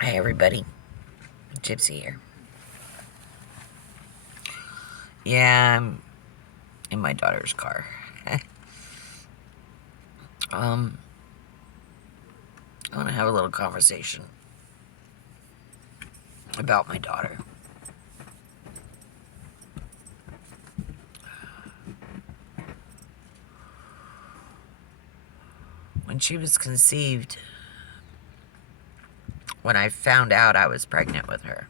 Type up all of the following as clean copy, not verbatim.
Hi everybody, Gypsy here. Yeah, I'm in my daughter's car. I want to have a little conversation about my daughter. When she was conceived, when I found out I was pregnant with her,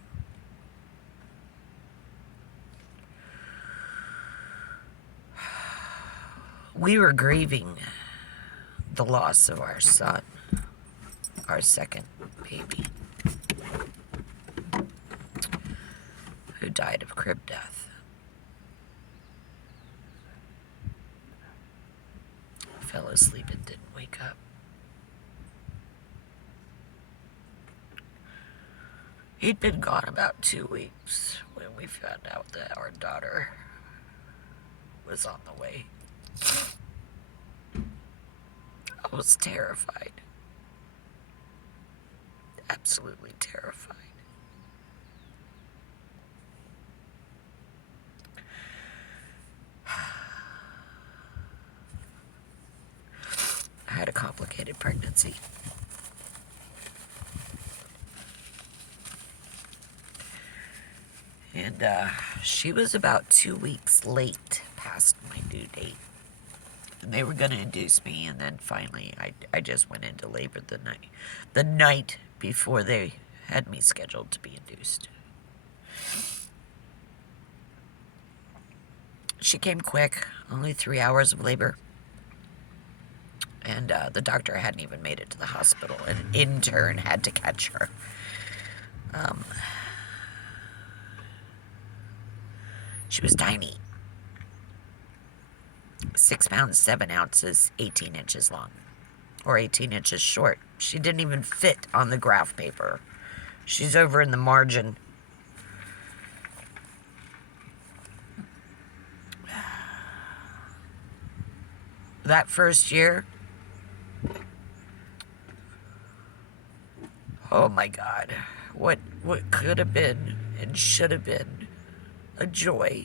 we were grieving the loss of our son, our second baby, who died of crib death. Fell asleep and didn't wake up. He'd been gone about 2 weeks when we found out that our daughter was on the way. I was terrified. Absolutely terrified. I had a complicated pregnancy. And she was about 2 weeks late past my due date. And they were going to induce me, and then finally I just went into labor the night before they had me scheduled to be induced. She came quick, only 3 hours of labor. And the doctor hadn't even made it to the hospital. An intern had to catch her. She was tiny. 6 pounds, 7 ounces, 18 inches long. Or 18 inches short. She didn't even fit on the graph paper. She's over in the margin. That first year, oh my God, what could have been and should have been a joy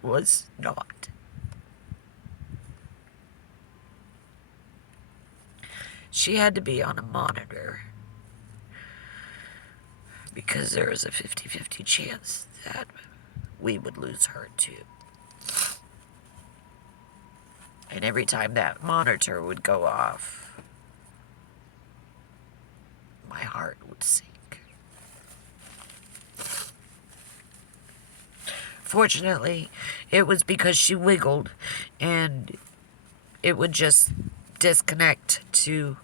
was not. She had to be on a monitor because there was a 50-50 chance that we would lose her too. And every time that monitor would go off, my heart would sink. Fortunately, it was because she wiggled and it would just disconnect to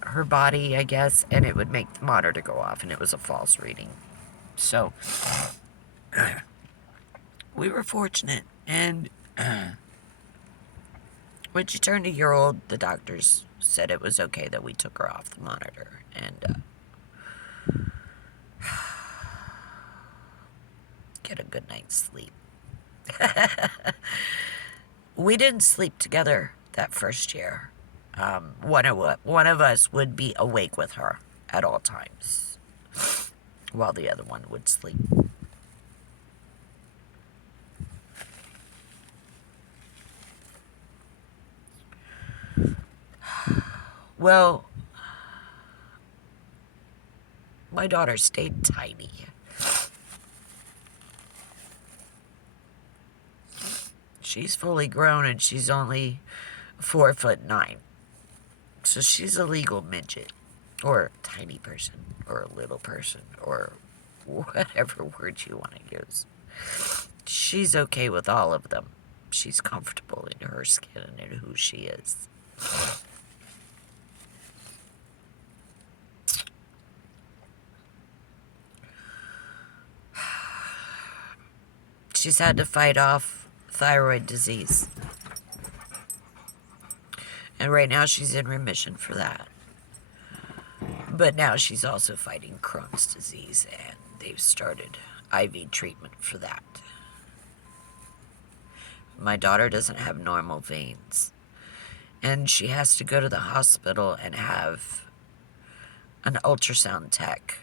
her body, I guess, and it would make the monitor go off, and it was a false reading. So, we were fortunate, and when she turned a year old, the doctors said it was okay that we took her off the monitor, and get a good night's sleep. We didn't sleep together that first year. One of us would be awake with her at all times, while the other one would sleep. Well, my daughter stayed tiny. She's fully grown and she's only 4'9". So she's a legal midget, or a tiny person, or a little person, or whatever word you want to use. She's okay with all of them. She's comfortable in her skin and in who she is. She's had to fight off thyroid disease. And right now she's in remission for that. But now she's also fighting Crohn's disease, and they've started IV treatment for that. My daughter doesn't have normal veins, and she has to go to the hospital and have an ultrasound tech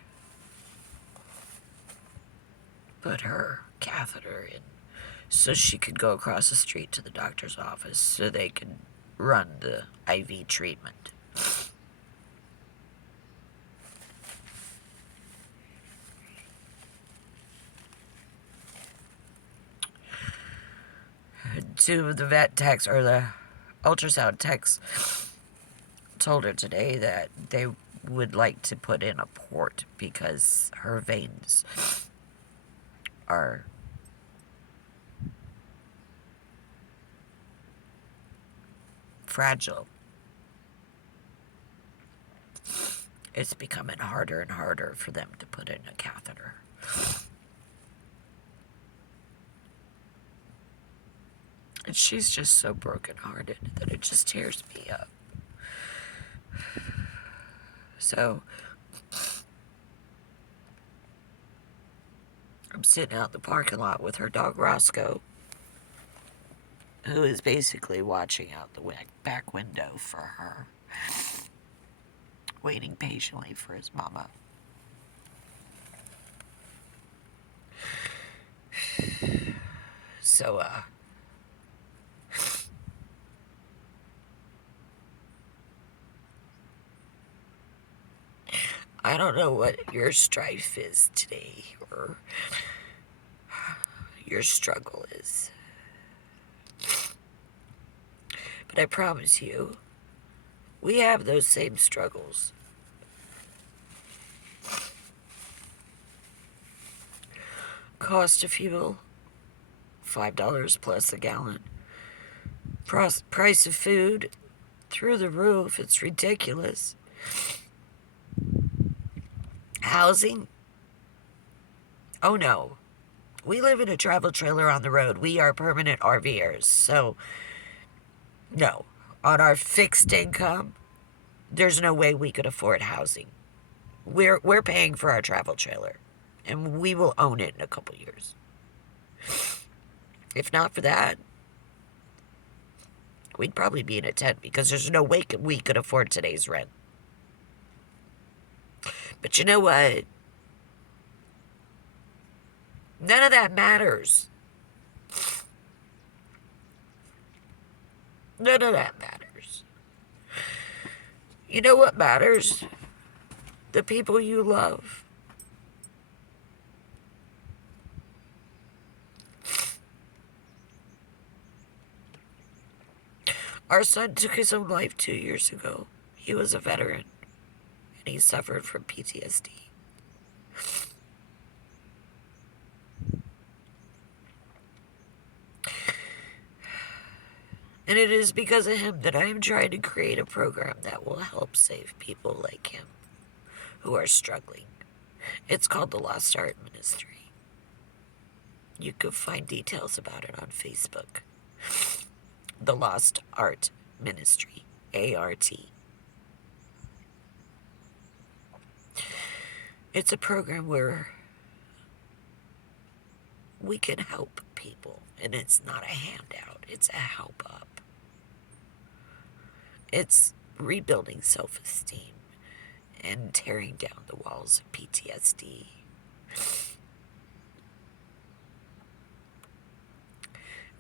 put her catheter in so she could go across the street to the doctor's office so they could run the IV treatment. Two of the vet techs, or the ultrasound techs, told her today that they would like to put in a port because her veins are fragile. It's becoming harder and harder for them to put in a catheter. And she's just so brokenhearted that it just tears me up. So I'm sitting out in the parking lot with her dog Roscoe, who is basically watching out the back window for her, waiting patiently for his mama. So, I don't know what your strife is today, or your struggle is. But I promise you, we have those same struggles. Cost of fuel, $5 plus a gallon. Price of food, through the roof. It's ridiculous. Housing? Oh no. We live in a travel trailer on the road. We are permanent RVers. So, no. On our fixed income, there's no way we could afford housing. We're paying for our travel trailer. And we will own it in a couple years. If not for that, we'd probably be in a tent because there's no way we could afford today's rent. But you know what? None of that matters. None of that matters. You know what matters? The people you love. Our son took his own life 2 years ago. He was a veteran, and he suffered from PTSD. And it is because of him that I am trying to create a program that will help save people like him who are struggling. It's called the Lost Art Ministry. You can find details about it on Facebook. The Lost Art Ministry, ART. It's a program where we can help people, and it's not a handout, it's a help up. It's rebuilding self-esteem and tearing down the walls of PTSD.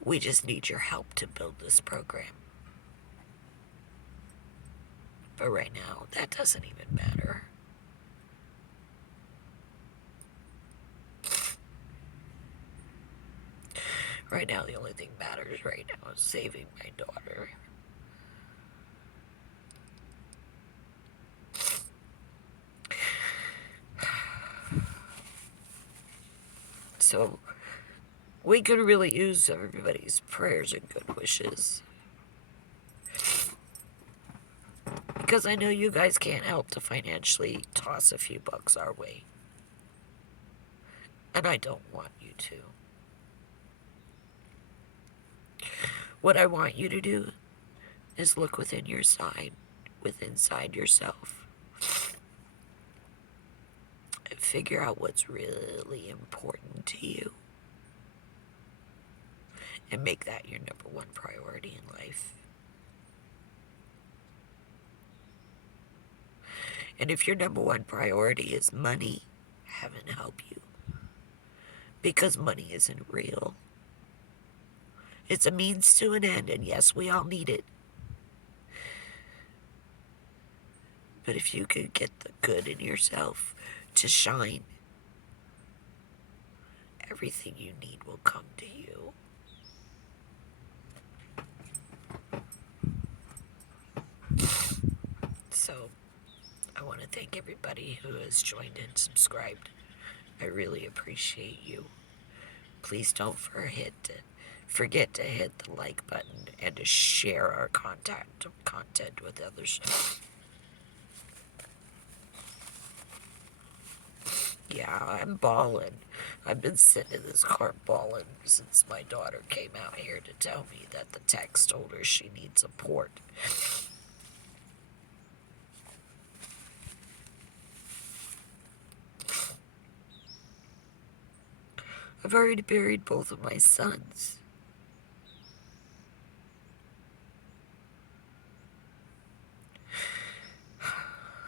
We just need your help to build this program. But right now, that doesn't even matter. Right now, the only thing matters right now is saving my daughter. So, we could really use everybody's prayers and good wishes. Because I know you guys can't help to financially toss a few bucks our way. And I don't want you to. What I want you to do is look within inside yourself. And figure out what's really important to you. And make that your number one priority in life. And if your number one priority is money, heaven help you. Because money isn't real. It's a means to an end, and yes, we all need it. But if you could get the good in yourself to shine, everything you need will come to you. So, I want to thank everybody who has joined and subscribed. I really appreciate you. Please don't forget to hit the like button and to share our content with others. Yeah, I'm balling. I've been sitting in this car balling since my daughter came out here to tell me that the text told her she needs a port. I've already buried both of my sons.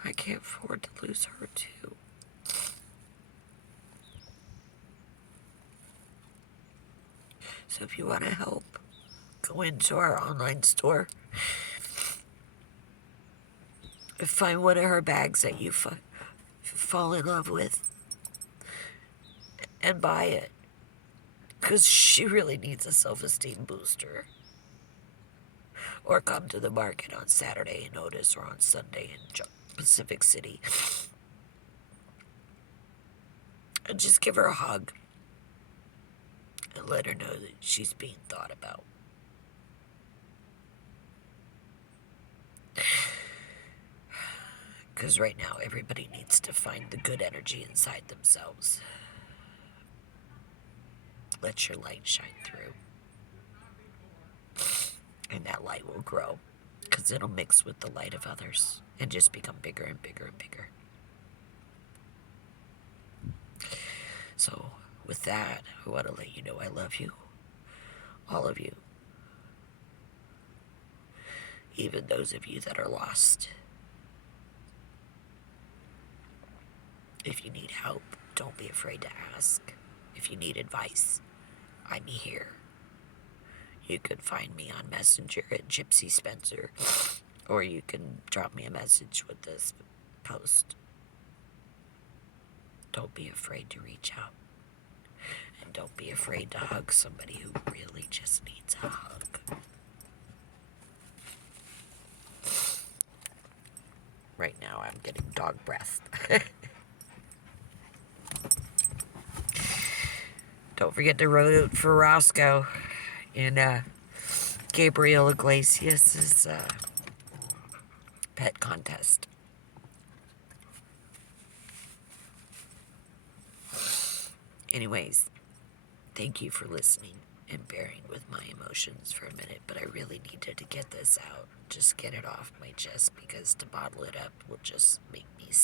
I can't afford to lose her too. So if you want to help, go into our online store, find one of her bags that you fall in love with, and buy it. Because she really needs a self-esteem booster. Or come to the market on Saturday in Otis or on Sunday in Pacific City. And just give her a hug. And let her know that she's being thought about. Because right now, everybody needs to find the good energy inside themselves. Let your light shine through. And that light will grow. Because it'll mix with the light of others. And just become bigger and bigger and bigger. So, with that, I want to let you know I love you. All of you. Even those of you that are lost. If you need help, don't be afraid to ask. If you need advice, I'm here. You can find me on Messenger at Gypsy Spencer, or you can drop me a message with this post. Don't be afraid to reach out. And don't be afraid to hug somebody who really just needs a hug. Right now I'm getting dog breath. Don't forget to vote for Roscoe in Gabriel Iglesias' pet contest. Anyways, thank you for listening and bearing with my emotions for a minute, but I really needed to get this out. Just get it off my chest, because to bottle it up will just make me